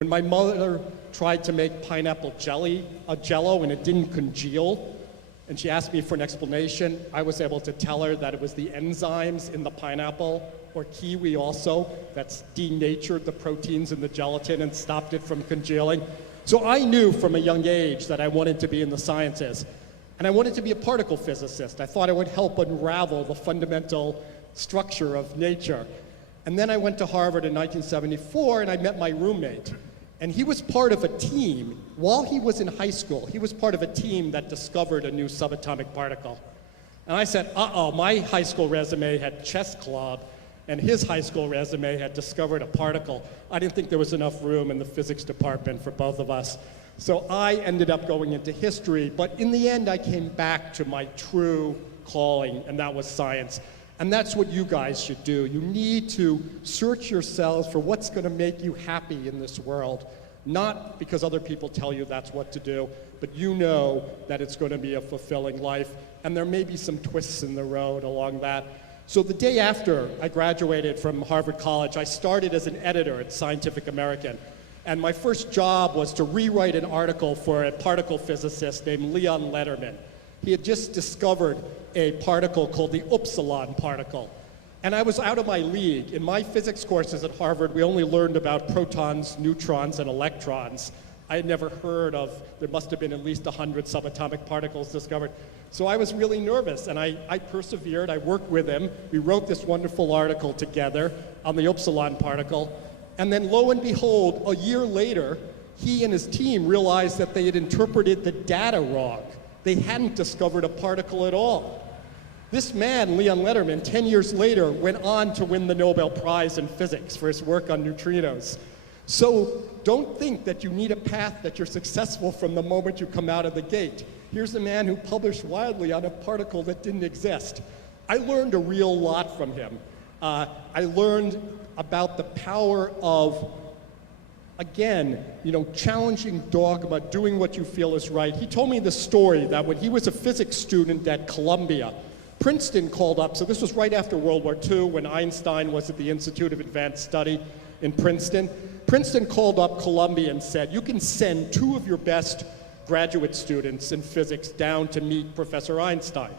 When my mother tried to make pineapple jello, and it didn't congeal, and she asked me for an explanation, I was able to tell her that it was the enzymes in the pineapple, or kiwi also, that's denatured the proteins in the gelatin and stopped it from congealing. So I knew from a young age that I wanted to be in the sciences. And I wanted to be a particle physicist. I thought I would help unravel the fundamental structure of nature. And then I went to Harvard in 1974, and I met my roommate. And he was part of a team, while he was in high school, he was part of a team that discovered a new subatomic particle. And I said, uh-oh, my high school resume had chess club, and his high school resume had discovered a particle. I didn't think there was enough room in the physics department for both of us. So I ended up going into history, but in the end I came back to my true calling, and that was science. And that's what you guys should do. You need to search yourselves for what's going to make you happy in this world. Not because other people tell you that's what to do, but you know that it's going to be a fulfilling life. And there may be some twists in the road along that. So the day after I graduated from Harvard College, I started as an editor at Scientific American. And my first job was to rewrite an article for a particle physicist named Leon Lederman. He had just discovered a particle called the Upsilon particle. And I was out of my league. In my physics courses at Harvard, we only learned about protons, neutrons, and electrons. I had never heard of, there must have been at least 100 subatomic particles discovered. So I was really nervous, and I persevered. I worked with him. We wrote this wonderful article together on the Upsilon particle. And then lo and behold, a year later, he and his team realized that they had interpreted the data wrong. They hadn't discovered a particle at all. This man, Leon Lederman, 10 years later, went on to win the Nobel Prize in physics for his work on neutrinos. So don't think that you need a path that you're successful from the moment you come out of the gate. Here's a man who published widely on a particle that didn't exist. I learned a real lot from him. I learned about the power of, again, challenging dogma, doing what you feel is right. He told me the story that when he was a physics student at Columbia, Princeton called up, so this was right after World War II when Einstein was at the Institute of Advanced Study in Princeton. Princeton called up Columbia and said, you can send 2 of your best graduate students in physics down to meet Professor Einstein.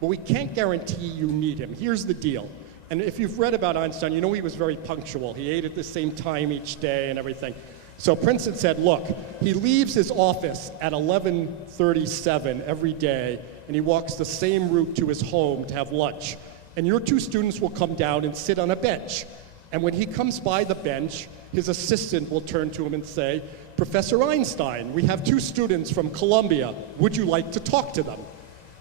But we can't guarantee you need him. Here's the deal. And if you've read about Einstein, you know he was very punctual. He ate at the same time each day and everything. So Princeton said, look, he leaves his office at 11:37 every day, and he walks the same route to his home to have lunch. And your 2 students will come down and sit on a bench. And when he comes by the bench, his assistant will turn to him and say, Professor Einstein, we have 2 students from Columbia. Would you like to talk to them?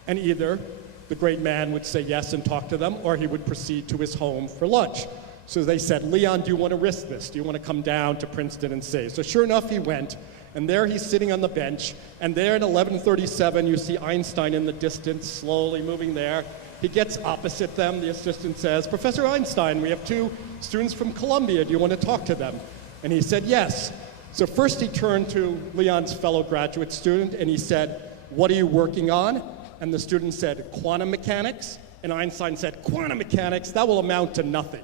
And either the great man would say yes and talk to them, or he would proceed to his home for lunch. So they said, Leon, do you want to risk this? Do you want to come down to Princeton and see? So sure enough, he went, and there he's sitting on the bench, and there at 11:37, you see Einstein in the distance, slowly moving there. He gets opposite them. The assistant says, Professor Einstein, we have 2 students from Columbia. Do you want to talk to them? And he said, yes. So first he turned to Leon's fellow graduate student, and he said, what are you working on? And the student said, quantum mechanics. And Einstein said, quantum mechanics, that will amount to nothing.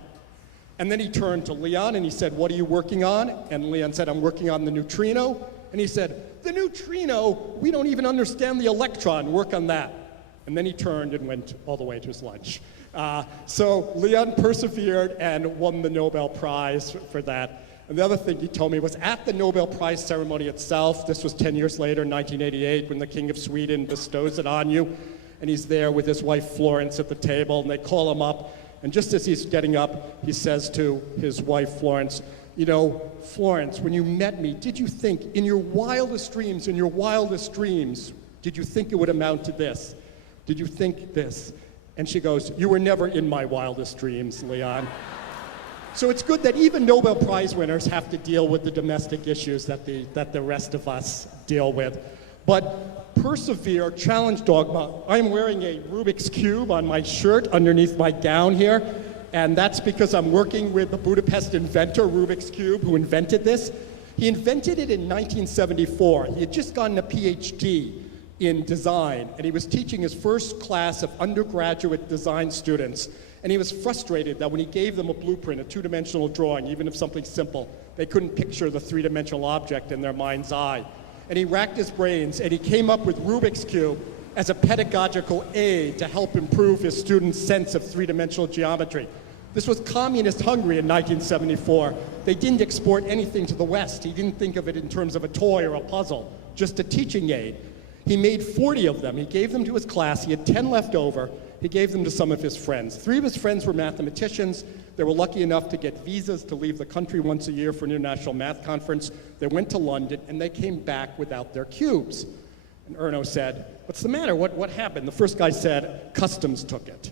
And then he turned to Leon and he said, what are you working on? And Leon said, I'm working on the neutrino. And he said, the neutrino, we don't even understand the electron, work on that. And then he turned and went all the way to his lunch. So Leon persevered and won the Nobel Prize for that. And the other thing he told me was at the Nobel Prize ceremony itself, this was 10 years later, 1988, when the King of Sweden bestows it on you, and he's there with his wife Florence at the table, and they call him up, and just as he's getting up, he says to his wife Florence, Florence, when you met me, did you think, in your wildest dreams, did you think it would amount to this? Did you think this? And she goes, you were never in my wildest dreams, Leon. So it's good that even Nobel Prize winners have to deal with the domestic issues that the rest of us deal with. But persevere, challenge dogma. I'm wearing a Rubik's Cube on my shirt underneath my gown here, and that's because I'm working with the Budapest inventor, Rubik's Cube, who invented this. He invented it in 1974. He had just gotten a PhD in design, and he was teaching his first class of undergraduate design students. And he was frustrated that when he gave them a blueprint, a 2-dimensional drawing, even of something simple, They couldn't picture the three-dimensional object in their mind's eye. And he racked his brains, and he came up with Rubik's Cube as a pedagogical aid to help improve his students' sense of three-dimensional geometry. This was communist Hungary in 1974. They didn't export anything to the West. He didn't think of it in terms of a toy or a puzzle, just a teaching aid. He made 40 of them. He gave them to his class. He had 10 left over. He gave them to some of his friends. 3 of his friends were mathematicians. They were lucky enough to get visas to leave the country once a year for an international math conference. They went to London, and they came back without their cubes. And Erno said, "What's the matter? What happened?" The first guy said, "Customs took it."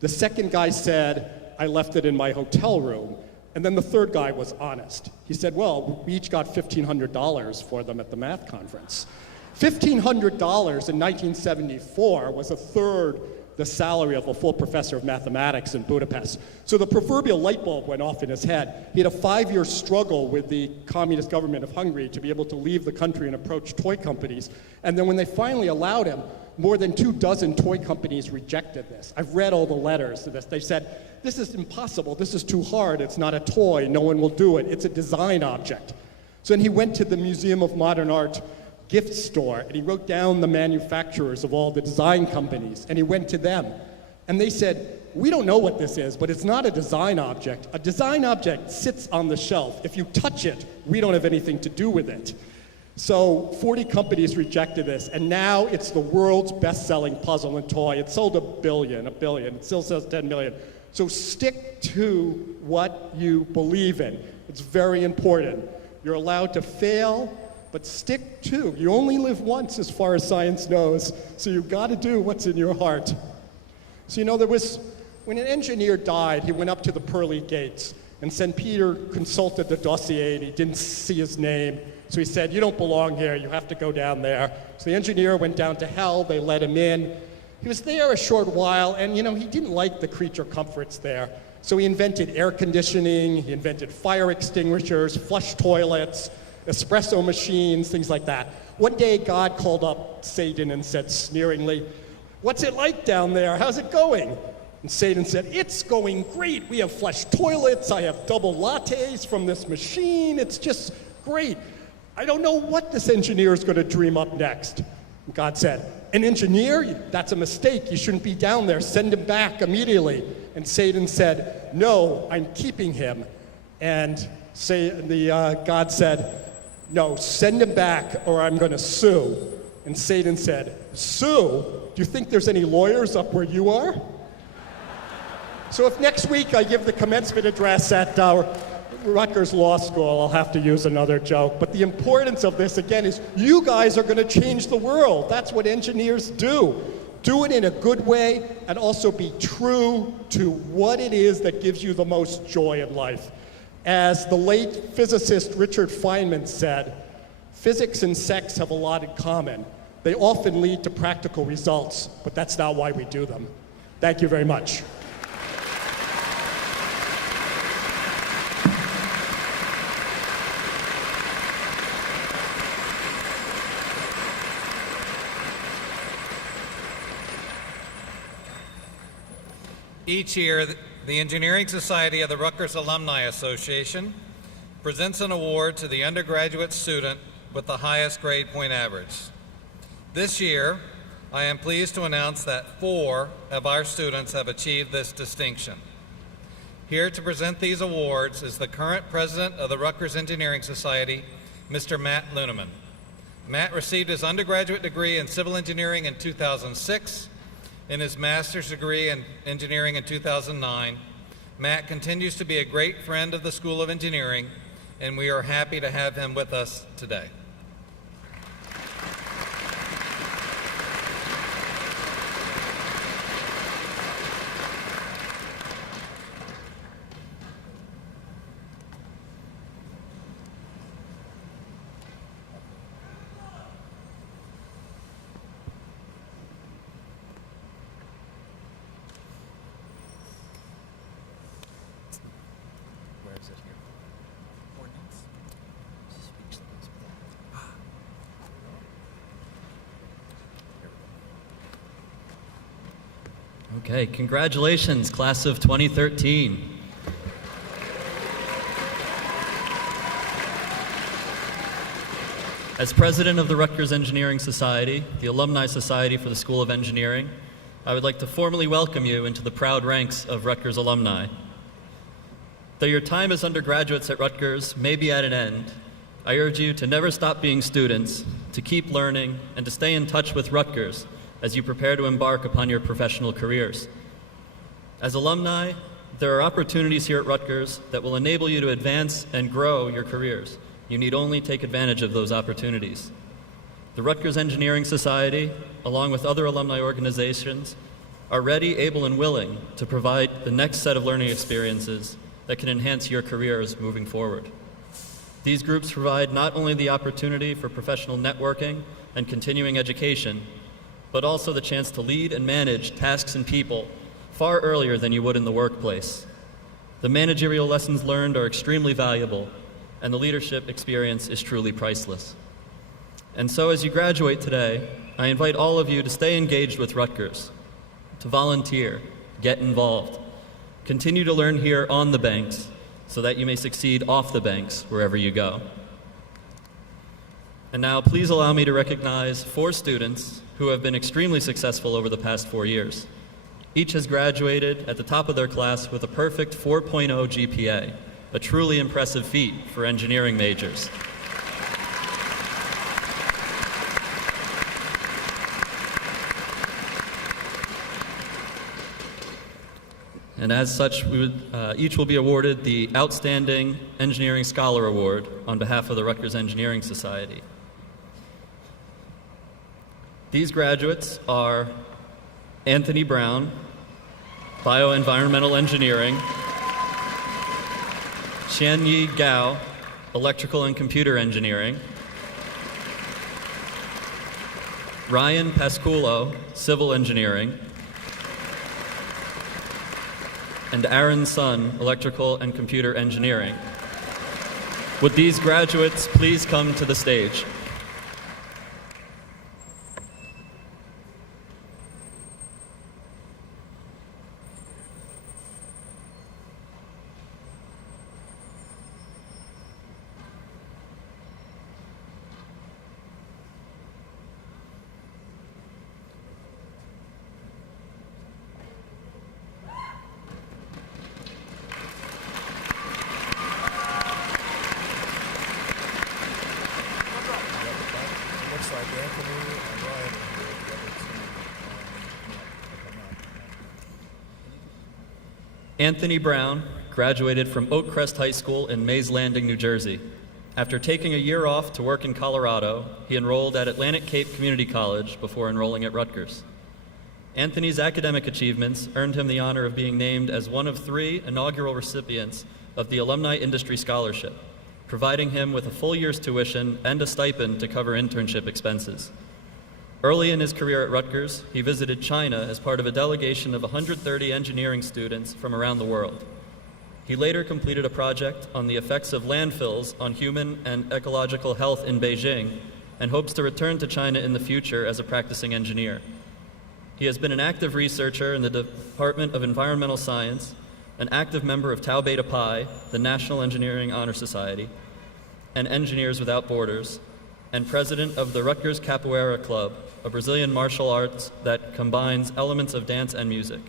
The second guy said, "I left it in my hotel room." And then the third guy was honest. He said, "Well, we each got $1,500 for them at the math conference." $1,500 in 1974 was a third the salary of a full professor of mathematics in Budapest. So the proverbial light bulb went off in his head. He had a 5-year struggle with the communist government of Hungary to be able to leave the country and approach toy companies. And then when they finally allowed him, more than 24 toy companies rejected this. I've read all the letters to this. They said, "This is impossible. This is too hard. It's not a toy. No one will do it. It's a design object." So then he went to the Museum of Modern Art gift store, and he wrote down the manufacturers of all the design companies, and he went to them. And they said, "We don't know what this is, but it's not a design object. A design object sits on the shelf. If you touch it, we don't have anything to do with it." So 40 companies rejected this, and now it's the world's best-selling puzzle and toy. It sold a billion. It still sells 10 million. So stick to what you believe in. It's very important. You're allowed to fail, but stick to. You only live once as far as science knows, so you've got to do what's in your heart. So when an engineer died, he went up to the pearly gates, and St. Peter consulted the dossier, and he didn't see his name. So he said, "You don't belong here, you have to go down there." So the engineer went down to hell, they let him in. He was there a short while, and he didn't like the creature comforts there. So he invented air conditioning, he invented fire extinguishers, flush toilets, espresso machines, things like that. One day, God called up Satan and said sneeringly, "What's it like down there? How's it going?" And Satan said, "It's going great. We have flush toilets. I have double lattes from this machine. It's just great. I don't know what this engineer is going to dream up next." And God said, "An engineer? That's a mistake. You shouldn't be down there. Send him back immediately." And Satan said, "No, I'm keeping him." And God said, "No, send him back or I'm going to sue." And Satan said, "Sue? Do you think there's any lawyers up where you are?" So if next week I give the commencement address at Rutgers Law School, I'll have to use another joke. But the importance of this, again, is you guys are going to change the world. That's what engineers do. Do it in a good way and also be true to what it is that gives you the most joy in life. As the late physicist Richard Feynman said, physics and sex have a lot in common. They often lead to practical results, but that's not why we do them. Thank you very much. Each year, the Engineering Society of the Rutgers Alumni Association presents an award to the undergraduate student with the highest grade point average. This year, I am pleased to announce that 4 of our students have achieved this distinction. Here to present these awards is the current president of the Rutgers Engineering Society, Mr. Matt Luneman. Matt received his undergraduate degree in civil engineering in 2006 and his master's degree in engineering in 2009. Matt continues to be a great friend of the School of Engineering, and we are happy to have him with us today. Okay, congratulations, class of 2013. As president of the Rutgers Engineering Society, the Alumni Society for the School of Engineering, I would like to formally welcome you into the proud ranks of Rutgers alumni. Though your time as undergraduates at Rutgers may be at an end, I urge you to never stop being students, to keep learning, and to stay in touch with Rutgers as you prepare to embark upon your professional careers. As alumni, there are opportunities here at Rutgers that will enable you to advance and grow your careers. You need only take advantage of those opportunities. The Rutgers Engineering Society, along with other alumni organizations, are ready, able, and willing to provide the next set of learning experiences that can enhance your careers moving forward. These groups provide not only the opportunity for professional networking and continuing education, but also the chance to lead and manage tasks and people far earlier than you would in the workplace. The managerial lessons learned are extremely valuable, and the leadership experience is truly priceless. And so as you graduate today, I invite all of you to stay engaged with Rutgers, to volunteer, get involved. Continue to learn here on the banks so that you may succeed off the banks wherever you go. And now please allow me to recognize 4 students who have been extremely successful over the past 4 years. Each has graduated at the top of their class with a perfect 4.0 GPA, a truly impressive feat for engineering majors. And as such, each will be awarded the Outstanding Engineering Scholar Award on behalf of the Rutgers Engineering Society. These graduates are Anthony Brown, Bioenvironmental Engineering; Xianyi Gao, Electrical and Computer Engineering; Ryan Pasculo, Civil Engineering; and Aaron Sun, Electrical and Computer Engineering. Would these graduates please come to the stage? Anthony Brown graduated from Oakcrest High School in Mays Landing, New Jersey. After taking a year off to work in Colorado, he enrolled at Atlantic Cape Community College before enrolling at Rutgers. Anthony's academic achievements earned him the honor of being named as one of 3 inaugural recipients of the Alumni Industry Scholarship, providing him with a full year's tuition and a stipend to cover internship expenses. Early in his career at Rutgers, he visited China as part of a delegation of 130 engineering students from around the world. He later completed a project on the effects of landfills on human and ecological health in Beijing and hopes to return to China in the future as a practicing engineer. He has been an active researcher in the Department of Environmental Science, an active member of Tau Beta Pi, the National Engineering Honor Society, and Engineers Without Borders, and president of the Rutgers Capoeira Club, a Brazilian martial arts that combines elements of dance and music.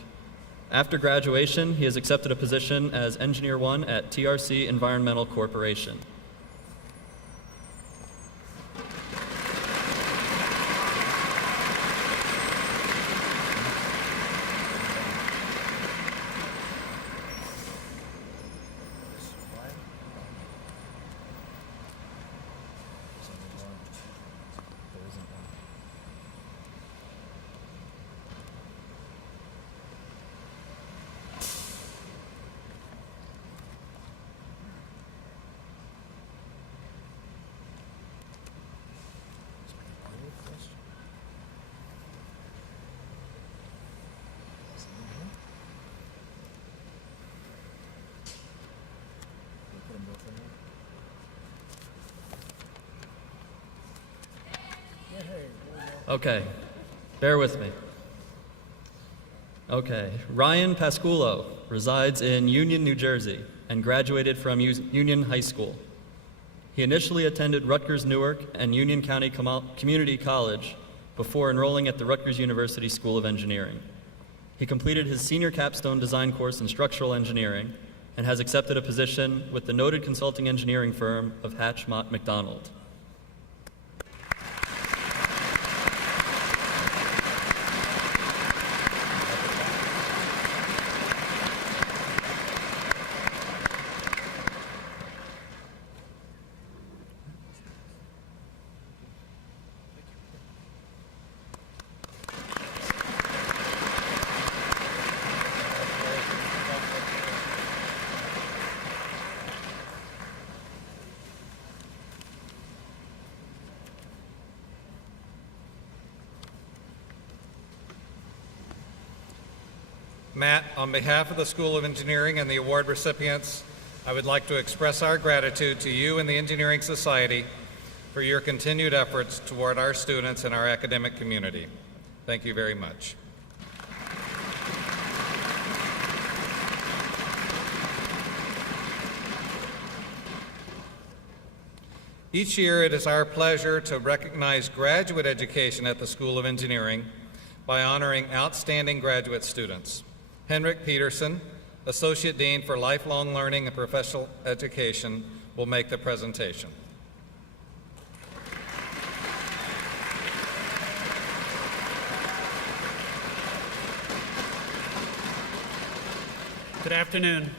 After graduation, he has accepted a position as Engineer 1 at TRC Environmental Corporation. Okay, bear with me. Okay, Ryan Pasculo resides in Union, New Jersey, and graduated from Union High School. He initially attended Rutgers Newark and Union County Community College before enrolling at the Rutgers University School of Engineering. He completed his senior capstone design course in structural engineering and has accepted a position with the noted consulting engineering firm of Hatch Mott McDonald. Matt, on behalf of the School of Engineering and the award recipients, I would like to express our gratitude to you and the Engineering Society for your continued efforts toward our students and our academic community. Thank you very much. Each year, it is our pleasure to recognize graduate education at the School of Engineering by honoring outstanding graduate students. Henrik Peterson, Associate Dean for Lifelong Learning and Professional Education, will make the presentation. Good afternoon.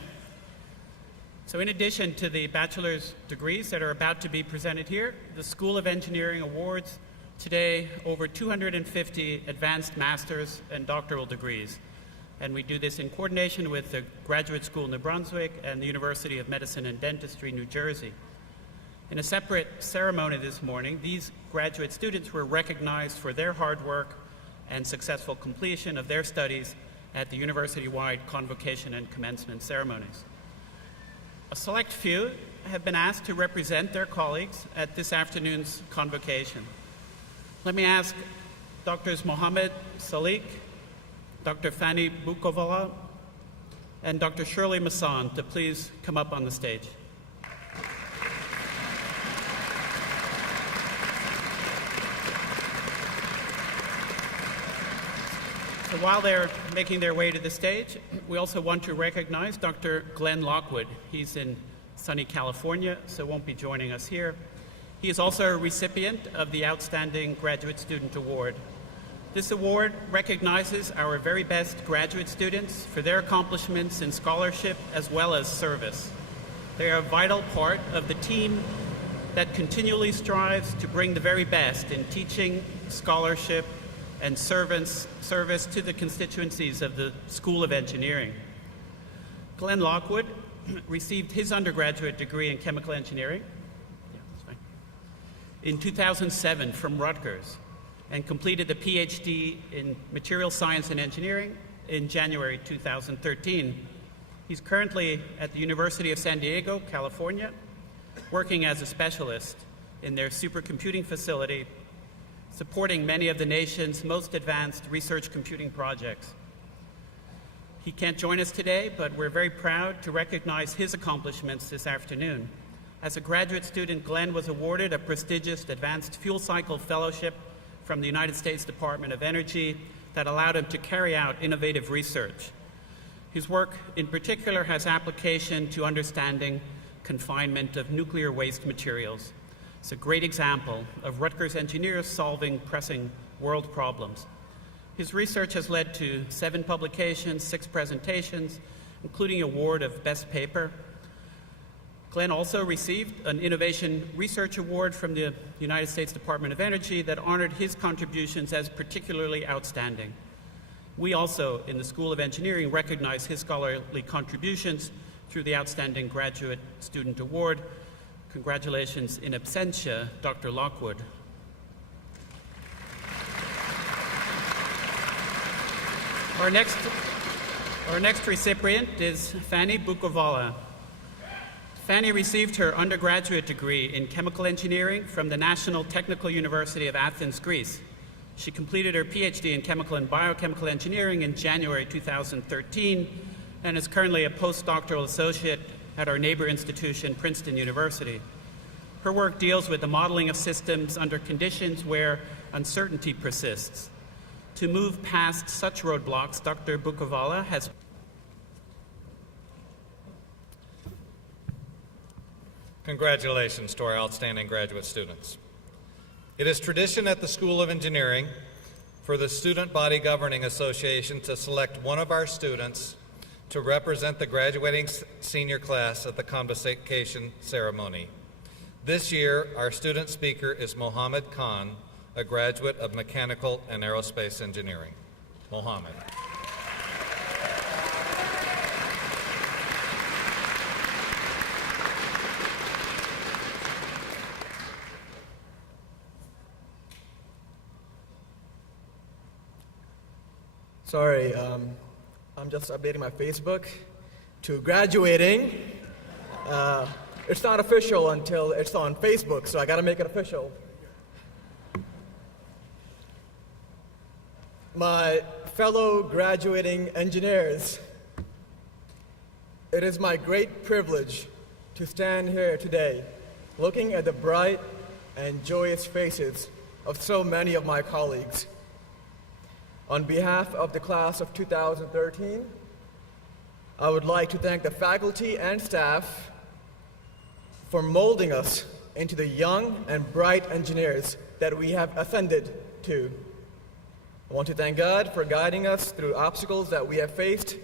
So in addition to the bachelor's degrees that are about to be presented here, the School of Engineering awards today over 250 advanced master's and doctoral degrees. And we do this in coordination with the Graduate School New Brunswick and the University of Medicine and Dentistry, New Jersey. In a separate ceremony this morning, these graduate students were recognized for their hard work and successful completion of their studies at the university-wide convocation and commencement ceremonies. A select few have been asked to represent their colleagues at this afternoon's convocation. Let me ask Drs. Mohamed Salik, Dr. Fanny Bukovala, and Dr. Shirley Masson to please come up on the stage. So while they're making their way to the stage, we also want to recognize Dr. Glenn Lockwood. He's in sunny California, so won't be joining us here. He is also a recipient of the Outstanding Graduate Student Award. This award recognizes our very best graduate students for their accomplishments in scholarship as well as service. They are a vital part of the team that continually strives to bring the very best in teaching, scholarship, and service to the constituencies of the School of Engineering. Glenn Lockwood received his undergraduate degree in chemical engineering in 2007 from Rutgers and completed a PhD in material science and engineering in January 2013. He's currently at the University of San Diego, California, working as a specialist in their supercomputing facility, supporting many of the nation's most advanced research computing projects. He can't join us today, but we're very proud to recognize his accomplishments this afternoon. As a graduate student, Glenn was awarded a prestigious Advanced Fuel Cycle Fellowship from the United States Department of Energy that allowed him to carry out innovative research. His work in particular has application to understanding confinement of nuclear waste materials. It's a great example of Rutgers engineers solving pressing world problems. His research has led to 7 publications, 6 presentations, including award of Best Paper. Glenn also received an Innovation Research Award from the United States Department of Energy that honored his contributions as particularly outstanding. We also, in the School of Engineering, recognize his scholarly contributions through the Outstanding Graduate Student Award. Congratulations in absentia, Dr. Lockwood. Our next recipient is Fanny Bukovala. Fanny received her undergraduate degree in chemical engineering from the National Technical University of Athens, Greece. She completed her PhD in chemical and biochemical engineering in January 2013 and is currently a postdoctoral associate at our neighbor institution, Princeton University. Her work deals with the modeling of systems under conditions where uncertainty persists. To move past such roadblocks, Dr. Bukovala has Congratulations to our outstanding graduate students. It is tradition at the School of Engineering for the Student Body Governing Association to select one of our students to represent the graduating senior class at the convocation ceremony. This year, our student speaker is Mohammed Khan, a graduate of Mechanical and Aerospace Engineering. Mohammed. Sorry, I'm just updating my Facebook to graduating. It's not official until it's on Facebook, so I gotta make it official. My fellow graduating engineers, it is my great privilege to stand here today looking at the bright and joyous faces of so many of my colleagues. On behalf of the class of 2013, I would like to thank the faculty and staff for molding us into the young and bright engineers that we have ascended to. I want to thank God for guiding us through obstacles that we have faced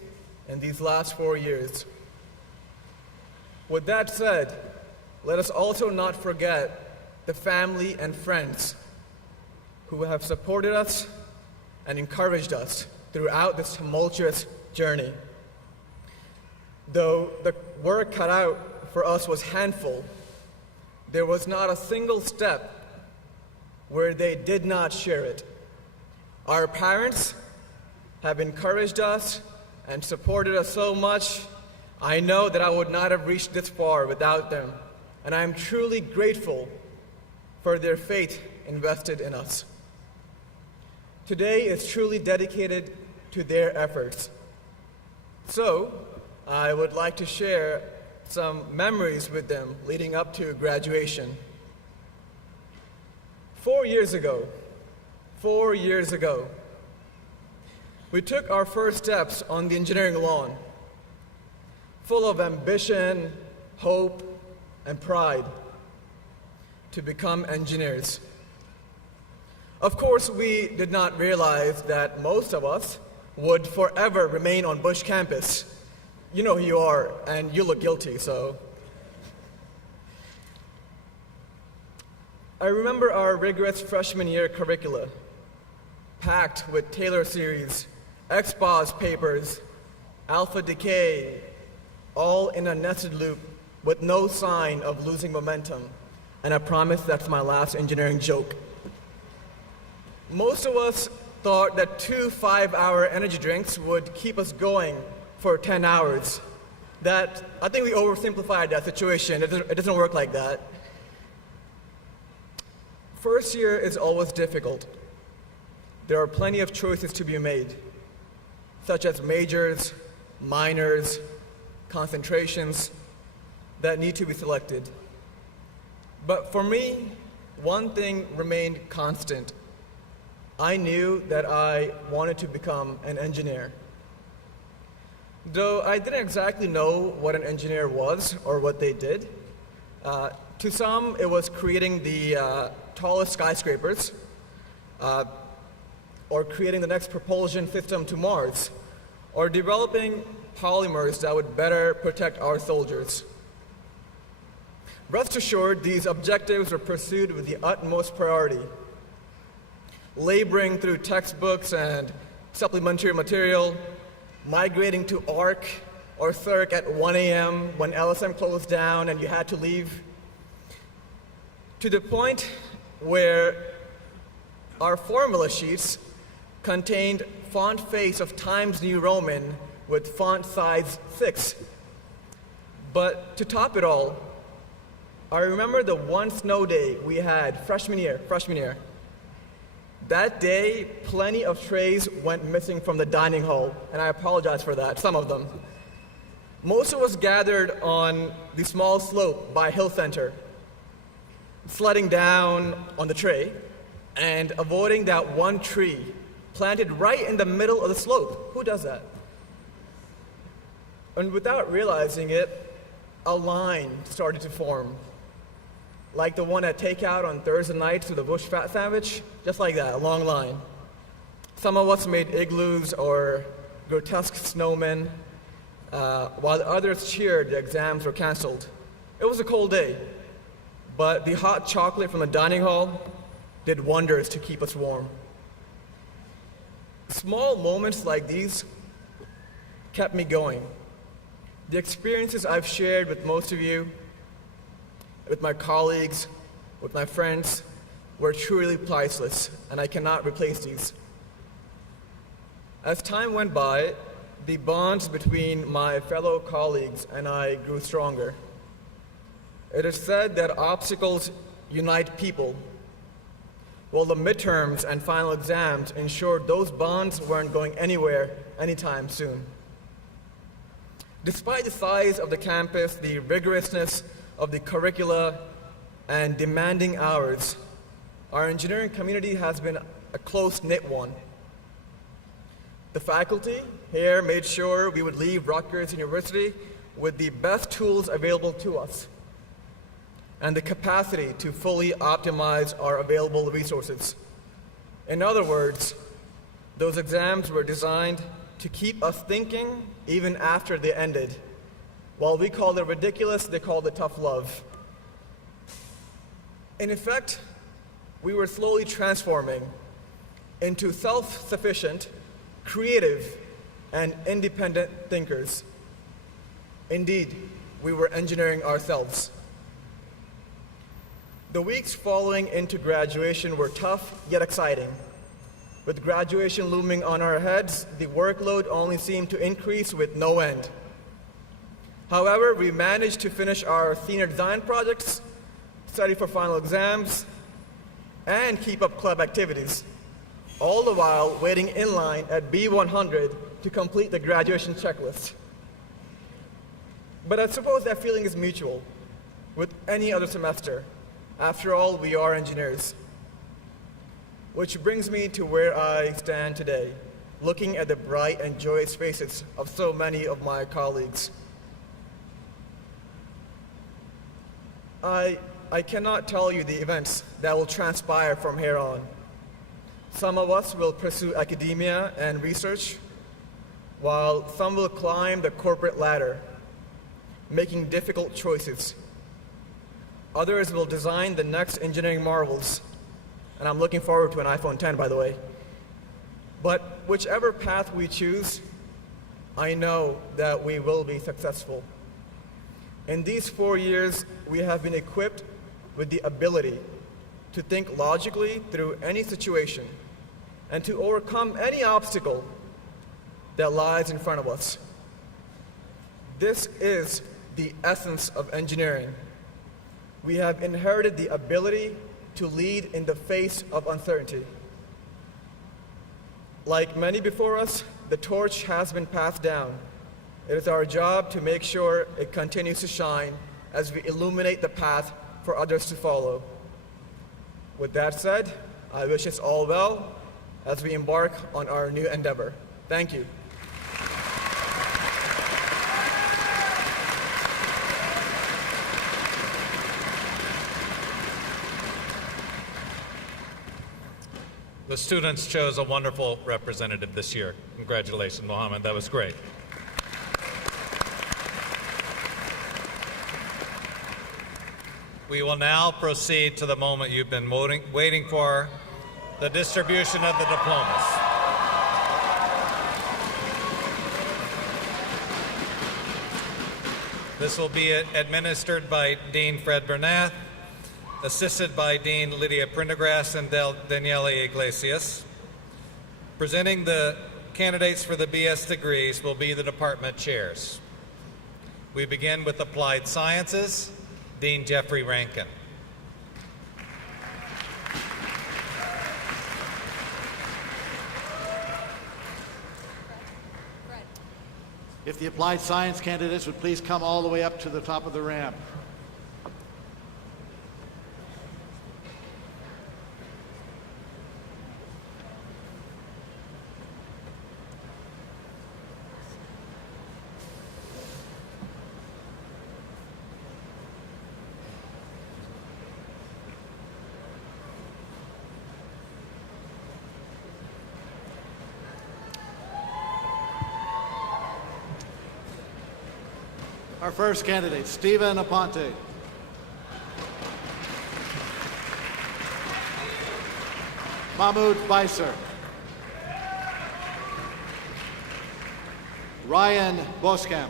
in these last 4 years. With that said, let us also not forget the family and friends who have supported us and encouraged us throughout this tumultuous journey. Though the work cut out for us was handful, there was not a single step where they did not share it. Our parents have encouraged us and supported us so much. I know that I would not have reached this far without them, and I am truly grateful for their faith invested in us. Today is truly dedicated to their efforts. So, I would like to share some memories with them leading up to graduation. 4 years ago, we took our first steps on the engineering lawn, full of ambition, hope, and pride to become engineers. Of course, we did not realize that most of us would forever remain on Bush campus. You know who you are, and you look guilty, so. I remember our rigorous freshman year curricula, packed with Taylor series, XPOS papers, alpha decay, all in a nested loop with no sign of losing momentum. And I promise that's my last engineering joke. Most of us thought that 2 5-hour energy drinks would keep us going for 10 hours. I think we oversimplified that situation. It doesn't work like that. First year is always difficult. There are plenty of choices to be made, such as majors, minors, concentrations that need to be selected. But for me, one thing remained constant. I knew that I wanted to become an engineer. Though I didn't exactly know what an engineer was or what they did, to some it was creating the tallest skyscrapers, or creating the next propulsion system to Mars, or developing polymers that would better protect our soldiers. Rest assured, these objectives were pursued with the utmost priority. Laboring through textbooks and supplementary material, migrating to ARC or CERC at 1 a.m. when LSM closed down and you had to leave, to the point where our formula sheets contained font face of Times New Roman with font size 6. But to top it all, I remember the one snow day we had freshman year. That day, plenty of trays went missing from the dining hall, and I apologize for that, some of them. Most of us gathered on the small slope by Hill Center. sledding down on the tray and avoiding that one tree planted right in the middle of the slope. Who does that? And without realizing it, a line started to form. Like the one at Takeout on Thursday nights with the Bush Fat Sandwich, just like that, a long line. Some of us made igloos or grotesque snowmen, while others cheered the exams were canceled. It was a cold day, but the hot chocolate from the dining hall did wonders to keep us warm. Small moments like these kept me going. The experiences I've shared with most of you, with my colleagues, with my friends, were truly priceless, and I cannot replace these. As time went by, the bonds between my fellow colleagues and I grew stronger. It is said that obstacles unite people. Well, the midterms and final exams ensured those bonds weren't going anywhere anytime soon. Despite the size of the campus, the rigorousness of the curricula, and demanding hours, our engineering community has been a close-knit one. The faculty here made sure we would leave Rutgers University with the best tools available to us and the capacity to fully optimize our available resources. In other words, those exams were designed to keep us thinking even after they ended. While we called it ridiculous, they called it tough love. In effect, we were slowly transforming into self-sufficient, creative, and independent thinkers. Indeed, we were engineering ourselves. The weeks following into graduation were tough yet exciting. With graduation looming on our heads, the workload only seemed to increase with no end. However, we managed to finish our senior design projects, study for final exams, and keep up club activities, all the while waiting in line at B100 to complete the graduation checklist. But I suppose that feeling is mutual with any other semester. After all, we are engineers. Which brings me to where I stand today, looking at the bright and joyous faces of so many of my colleagues. I cannot tell you the events that will transpire from here on. Some of us will pursue academia and research, while some will climb the corporate ladder, making difficult choices. Others will design the next engineering marvels, and I'm looking forward to an iPhone 10, by the way. But whichever path we choose, I know that we will be successful. In these 4 years, we have been equipped with the ability to think logically through any situation and to overcome any obstacle that lies in front of us. This is the essence of engineering. We have inherited the ability to lead in the face of uncertainty. Like many before us, the torch has been passed down. It is our job to make sure it continues to shine as we illuminate the path for others to follow. With that said, I wish us all well as we embark on our new endeavor. Thank you. The students chose a wonderful representative this year. Congratulations, Mohammed. That was great. We will now proceed to the moment you've been waiting for, the distribution of the diplomas. This will be administered by Dean Fred Bernath, assisted by Dean Lydia Prendergast and Daniela Iglesias. Presenting the candidates for the BS degrees will be the department chairs. We begin with Applied Sciences, Dean Jeffrey Rankin. If the applied science candidates would please come all the way up to the top of the ramp. Our first candidate, Stephen Aponte. Mahmoud Beiser. Ryan Boskamp.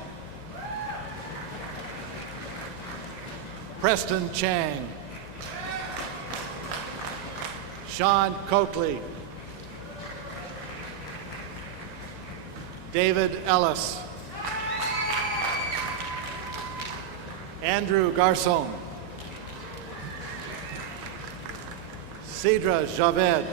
Preston Chang. Sean Coakley. David Ellis. Andrew Garcon. Cedra Javed.